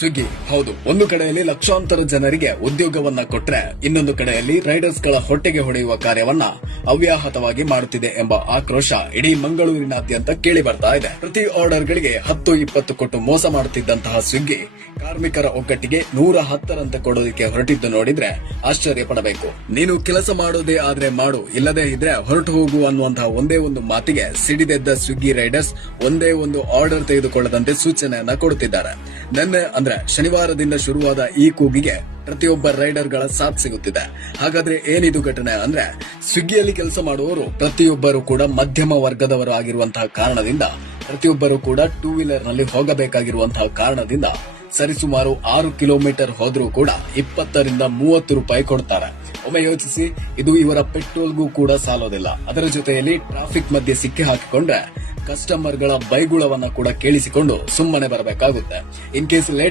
ಸ್ವಿಗ್ಗಿ ಹೌದು, ಒಂದು ಕಡೆಯಲ್ಲಿ ಲಕ್ಷಾಂತರ ಜನರಿಗೆ ಉದ್ಯೋಗವನ್ನ ಕೊಟ್ರೆ ಇನ್ನೊಂದು ಕಡೆಯಲ್ಲಿ ರೈಡರ್ಸ್ ಗಳ ಹೊಟ್ಟೆಗೆ ಹೊಡೆಯುವ ಕಾರ್ಯವನ್ನ ಅವ್ಯಾಹತವಾಗಿ ಮಾಡುತ್ತಿದೆ ಎಂಬ ಆಕ್ರೋಶ ಇಡೀ ಮಂಗಳೂರಿನಾದ್ಯಂತ ಕೇಳಿ ಬರ್ತಾ ಇದೆ. ಪ್ರತಿ ಆರ್ಡರ್ ಗಳಿಗೆ 10-20 ಕೊಟ್ಟು ಮೋಸ ಮಾಡುತ್ತಿದ್ದಂತಹ ಸ್ವಿಗ್ಗಿ ಕಾರ್ಮಿಕರ ಒಗ್ಗಟ್ಟಿಗೆ 110ರಂತೆ ಕೊಡೋದಕ್ಕೆ ಹೊರಟಿದ್ದು ನೋಡಿದ್ರೆ ಆಶ್ಚರ್ಯ ಪಡಬೇಕು. ನೀನು ಕೆಲಸ ಮಾಡೋದೇ ಆದ್ರೆ ಮಾಡು, ಇಲ್ಲದೇ ಇದ್ರೆ ಹೊರಟು ಹೋಗು ಅನ್ನುವಂತಹ ಒಂದೇ ಒಂದು ಮಾತಿಗೆ ಸಿಡಿದೆದ್ದ ಸ್ವಿಗ್ಗಿ ರೈಡರ್ಸ್ ಒಂದೇ ಒಂದು ಆರ್ಡರ್ ತೆಗೆದುಕೊಳ್ಳದಂತೆ ಸೂಚನೆಯನ್ನ ಕೊಡುತ್ತಿದ್ದಾರೆ. ನಿನ್ನೆ ಅಂದ್ರೆ ಶನಿವಾರದಿಂದ ಶುರುವಾದ ಈ ಕೂಗಿಗೆ ಪ್ರತಿಯೊಬ್ಬ ರೈಡರ್ ಗಳ ಸಾಥ್ ಸಿಗುತ್ತಿದೆ. ಹಾಗಾದ್ರೆ ಏನಿದು ಘಟನೆ ಅಂದ್ರೆ, ಸ್ವಿಗ್ಗಿಯಲ್ಲಿ ಕೆಲಸ ಮಾಡುವವರು ಪ್ರತಿಯೊಬ್ಬರು ಕೂಡ ಮಧ್ಯಮ ವರ್ಗದವರು ಆಗಿರುವಂತಹ ಕಾರಣದಿಂದ, ಪ್ರತಿಯೊಬ್ಬರು ಕೂಡ ಟೂ ವೀಲರ್ ನಲ್ಲಿ ಹೋಗಬೇಕಾಗಿರುವಂತಹ ಕಾರಣದಿಂದ ಸರಿಸುಮಾರು 6 ಕಿಲೋಮೀಟರ್ ಹೋದ್ರೂ ಕೂಡ 20ರಿಂದ 30 ರೂಪಾಯಿ ಕೊಡ್ತಾರೆ. ಒಮ್ಮೆ ಯೋಚಿಸಿ, ಇದು ಇವರ ಪೆಟ್ರೋಲ್ಗೂ ಕೂಡ ಸಾಲೋದಿಲ್ಲ. ಅದರ ಜೊತೆಯಲ್ಲಿ ಟ್ರಾಫಿಕ್ ಮಧ್ಯೆ ಸಿಕ್ಕಿ ಹಾಕಿಕೊಂಡ್ರೆ ಕಸ್ಟಮರ್ ಗಳ ಬೈಗುಳವನ್ನ ಕೂಡ ಕೇಳಿಸಿಕೊಂಡು ಸುಮ್ಮನೆ ಬರಬೇಕಾಗುತ್ತೆ. In case late